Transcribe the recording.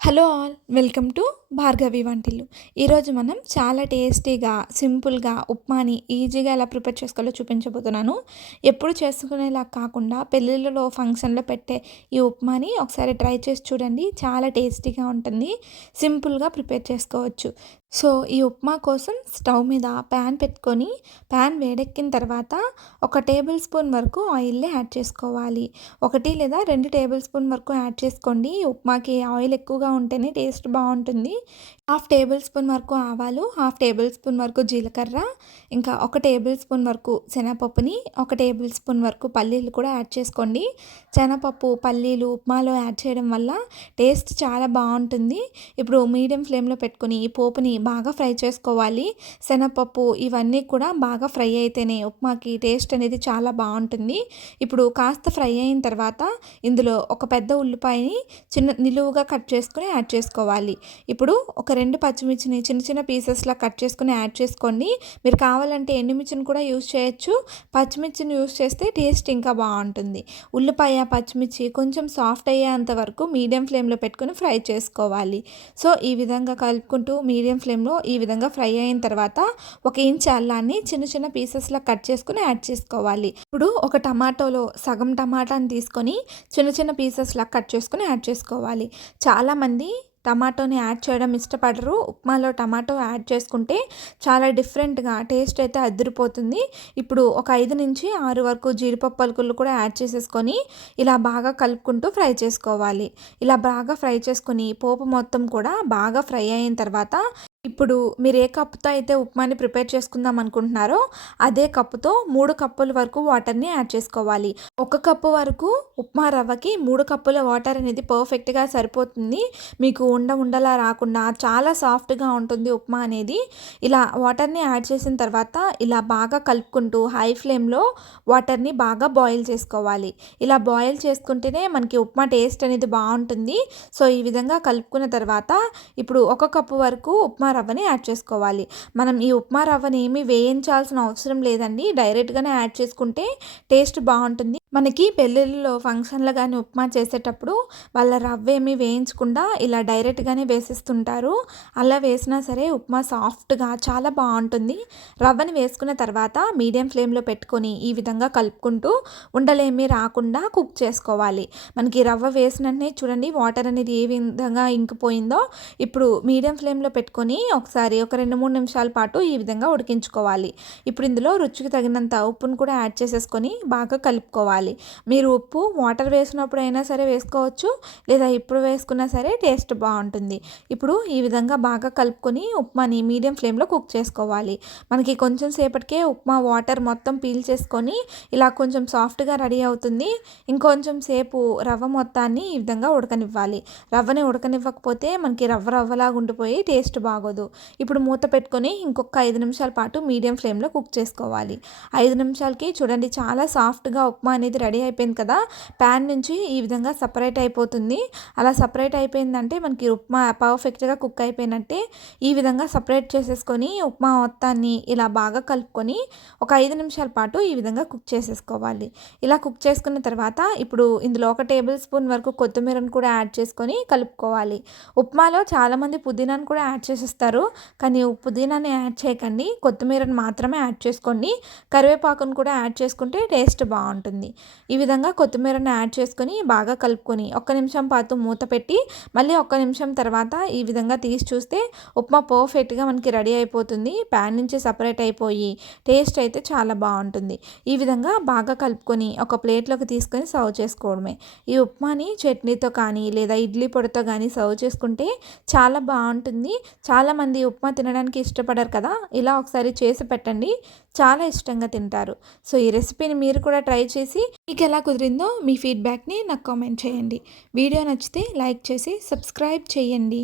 Hello all welcome to Bhargavi వంటిల్లు. ఈరోజు మనం చాలా టేస్టీగా సింపుల్గా ఉప్మాని ఈజీగా ఎలా ప్రిపేర్ చేసుకోవాలో చూపించబోతున్నాను. ఎప్పుడు చేసుకునేలా కాకుండా పెళ్ళిళ్ళలో ఫంక్షన్లో పెట్టే ఈ ఉప్మాని ఒకసారి ట్రై చేసి చూడండి. చాలా టేస్టీగా ఉంటుంది. సింపుల్గా ప్రిపేర్ చేసుకోవచ్చు. సో ఈ ఉప్మా కోసం స్టవ్ మీద ప్యాన్ పెట్టుకొని ప్యాన్ వేడెక్కిన తర్వాత 1 టేబుల్ స్పూన్ వరకు ఆయిల్ని యాడ్ చేసుకోవాలి. 1 లేదా 2 టేబుల్ స్పూన్ వరకు యాడ్ చేసుకోండి. ఈ ఉప్మాకి ఆయిల్ ఎక్కువగా ఉంటేనే టేస్ట్ బాగుంటుంది. 1/2 టేబుల్ స్పూన్ వరకు ఆవాలు, 1/2 టేబుల్ స్పూన్ వరకు జీలకర్ర, ఇంకా 1 టేబుల్ స్పూన్ వరకు శనగపప్పుని, 1 టేబుల్ స్పూన్ వరకు పల్లీలు కూడా యాడ్ చేసుకోండి. శనగపప్పు, పల్లీలు ఉప్మాలో యాడ్ చేయడం వల్ల టేస్ట్ చాలా బాగుంటుంది. ఇప్పుడు మీడియం ఫ్లేమ్లో పెట్టుకొని ఈ పోపుని బాగా ఫ్రై చేసుకోవాలి. శనగపప్పు ఇవన్నీ కూడా బాగా ఫ్రై అయితేనే ఉప్మాకి టేస్ట్ అనేది చాలా బాగుంటుంది. ఇప్పుడు కాస్త ఫ్రై అయిన తర్వాత ఇందులో ఒక పెద్ద ఉల్లిపాయని నిలువుగా కట్ చేసుకొని యాడ్ చేసుకోవాలి. ఇప్పుడు ఒక 2 పచ్చిమిర్చిని చిన్న చిన్న పీసెస్లా కట్ చేసుకొని యాడ్ చేసుకోండి. మీరు కావాలంటే ఎండుమిర్చిని కూడా యూస్ చేయొచ్చు. పచ్చిమిర్చిని యూస్ చేస్తే టేస్ట్ ఇంకా బాగుంటుంది. ఉల్లిపాయ, పచ్చిమిర్చి కొంచెం సాఫ్ట్ అయ్యేంత వరకు మీడియం ఫ్లేమ్లో పెట్టుకొని ఫ్రై చేసుకోవాలి. సో ఈ విధంగా కలుపుకుంటూ మీడియం ఫ్లేమ్లో ఈ విధంగా ఫ్రై అయిన తర్వాత 1 ఇంచ్ అల్లాన్ని చిన్న చిన్న పీసెస్లా కట్ చేసుకొని యాడ్ చేసుకోవాలి. ఇప్పుడు ఒక టమాటోలో సగం టమాటాని తీసుకొని చిన్న చిన్న పీసెస్లా కట్ చేసుకొని యాడ్ చేసుకోవాలి. చాలామంది టమాటోని యాడ్ చేయడం ఇష్టపడరు. ఉప్మాలో టమాటో యాడ్ చేసుకుంటే చాలా డిఫరెంట్గా టేస్ట్ అయితే అదిరిపోతుంది. ఇప్పుడు ఒక 5 నుంచి 6 వరకు జీడిపప్పు పలుకులు కూడా యాడ్ చేసేసుకొని ఇలా బాగా కలుపుకుంటూ ఫ్రై చేసుకోవాలి. ఇలా బాగా ఫ్రై చేసుకొని పోపు మొత్తం కూడా బాగా ఫ్రై అయిన తర్వాత ఇప్పుడు మీరు ఏ కప్పుతో అయితే ఉప్మాని ప్రిపేర్ చేసుకుందాం అనుకుంటున్నారో అదే కప్పుతో 3 కప్పుల వరకు వాటర్ని యాడ్ చేసుకోవాలి. 1 కప్పు వరకు ఉప్మా రవ్వకి 3 కప్పుల వాటర్ అనేది పర్ఫెక్ట్గా సరిపోతుంది. మీకు ఉండలా రాకుండా చాలా సాఫ్ట్గా ఉంటుంది ఉప్మా అనేది. ఇలా వాటర్ని యాడ్ చేసిన తర్వాత ఇలా బాగా కలుపుకుంటూ హై ఫ్లేమ్లో వాటర్ని బాగా బాయిల్ చేసుకోవాలి. ఇలా బాయిల్ చేసుకుంటేనే మనకి ఉప్మా టేస్ట్ అనేది బాగుంటుంది. సో ఈ విధంగా కలుపుకున్న తర్వాత ఇప్పుడు 1 కప్పు వరకు ఉప్మా రవ్వని యాడ్ చేసుకోవాలి. మనం ఈ ఉప్మా రవ్వని ఏమీ వేయించాల్సిన అవసరం లేదండి. డైరెక్ట్గానే యాడ్ చేసుకుంటే టేస్ట్ బాగుంటుంది. మనకి పెళ్ళిళ్ళలో ఫంక్షన్లో కానీ ఉప్మా చేసేటప్పుడు వాళ్ళ రవ్వ ఏమీ వేయించకుండా ఇలా డైరెక్ట్గానే వేసేస్తుంటారు. అలా వేసినా సరే ఉప్మా సాఫ్ట్గా చాలా బాగుంటుంది. రవ్వని వేసుకున్న తర్వాత మీడియం ఫ్లేమ్లో పెట్టుకొని ఈ విధంగా కలుపుకుంటూ ఉండలేమీ రాకుండా కుక్ చేసుకోవాలి. మనకి రవ్వ వేసినట్టే చూడండి వాటర్ అనేది ఏ విధంగా ఇంకిపోయిందో. ఇప్పుడు మీడియం ఫ్లేమ్లో పెట్టుకొని ఒకసారి ఒక 2-3 నిమిషాల పాటు ఈ విధంగా ఉడికించుకోవాలి. ఇప్పుడు ఇందులో రుచికి తగినంత ఉప్పును కూడా యాడ్ చేసేసుకొని బాగా కలుపుకోవాలి. మీరు ఉప్పు వాటర్ వేసినప్పుడు అయినా సరే వేసుకోవచ్చు, లేదా ఇప్పుడు వేసుకున్నా సరే టేస్ట్ బాగుంటుంది. ఇప్పుడు ఈ విధంగా బాగా కలుపుకొని ఉప్మాని మీడియం ఫ్లేమ్లో కుక్ చేసుకోవాలి. మనకి కొంచెం సేపటికే ఉప్మా వాటర్ మొత్తం పీల్చేసుకొని ఇలా కొంచెం సాఫ్ట్గా రెడీ అవుతుంది. ఇంకొంచెం సేపు రవ్వ మొత్తాన్ని ఈ విధంగా ఉడకనివ్వాలి. రవ్వని ఉడకనివ్వకపోతే మనకి రవ్వలాగా ఉండిపోయి టేస్ట్ బాగోదు. ఇప్పుడు మూత పెట్టుకొని ఇంకొక 5 నిమిషాల పాటు మీడియం ఫ్లేమ్లో కుక్ చేసుకోవాలి. 5 నిమిషాలకి చూడండి చాలా సాఫ్ట్గా ఉప్మా అనేది రెడీ అయిపోయింది కదా. ప్యాన్ నుంచి ఈ విధంగా సపరేట్ అయిపోతుంది. అలా సపరేట్ అయిపోయిందంటే మనకి ఉప్మా పర్ఫెక్ట్గా కుక్ అయిపోయినట్టే. ఈ విధంగా సపరేట్ చేసేసుకొని ఉప్మా మొత్తాన్ని ఇలా బాగా కలుపుకొని ఒక 5 నిమిషాల పాటు ఈ విధంగా కుక్ చేసేసుకోవాలి. ఇలా కుక్ చేసుకున్న తర్వాత ఇప్పుడు ఇందులో 1 టేబుల్ స్పూన్ వరకు కొత్తిమీరను కూడా యాడ్ చేసుకొని కలుపుకోవాలి. ఉప్మాలో చాలామంది పుదీనాను కూడా యాడ్ చేసేస్తారు. కానీ పుదీనాని యాడ్ చేయకండి. కొత్తిమీరను మాత్రమే యాడ్ చేసుకోండి. కరివేపాకును కూడా యాడ్ చేసుకుంటే టేస్ట్ బాగుంటుంది. ఈ విధంగా కొత్తిమీరను యాడ్ చేసుకొని బాగా కలుపుకొని 1 నిమిషం పాటు మూత పెట్టి మళ్ళీ 1 నిమిషం తర్వాత ఈ విధంగా తీసి చూస్తే ఉప్మా పర్ఫెక్ట్గా మనకి రెడీ అయిపోతుంది. ప్యాన్ నుంచి సపరేట్ అయిపోయి టేస్ట్ అయితే చాలా బాగుంటుంది. ఈ విధంగా బాగా కలుపుకొని ఒక ప్లేట్లోకి తీసుకొని సర్వ్ చేసుకోవడమే. ఈ ఉప్మాని చట్నీతో కానీ లేదా ఇడ్లీ పొడితో కానీ సర్వ్ చేసుకుంటే చాలా బాగుంటుంది. చాలామంది ఉప్మా తినడానికి ఇష్టపడరు కదా. ఇలా ఒకసారి చేసి పెట్టండి, చాలా ఇష్టంగా తింటారు. సో ఈ రెసిపీని మీరు కూడా ట్రై చేసి మీకు ఎలా కుదిరిందో మీ ఫీడ్బ్యాక్ని నాకు కామెంట్ చేయండి. వీడియో నచ్చితే లైక్ చేసి సబ్స్క్రైబ్ చేయండి.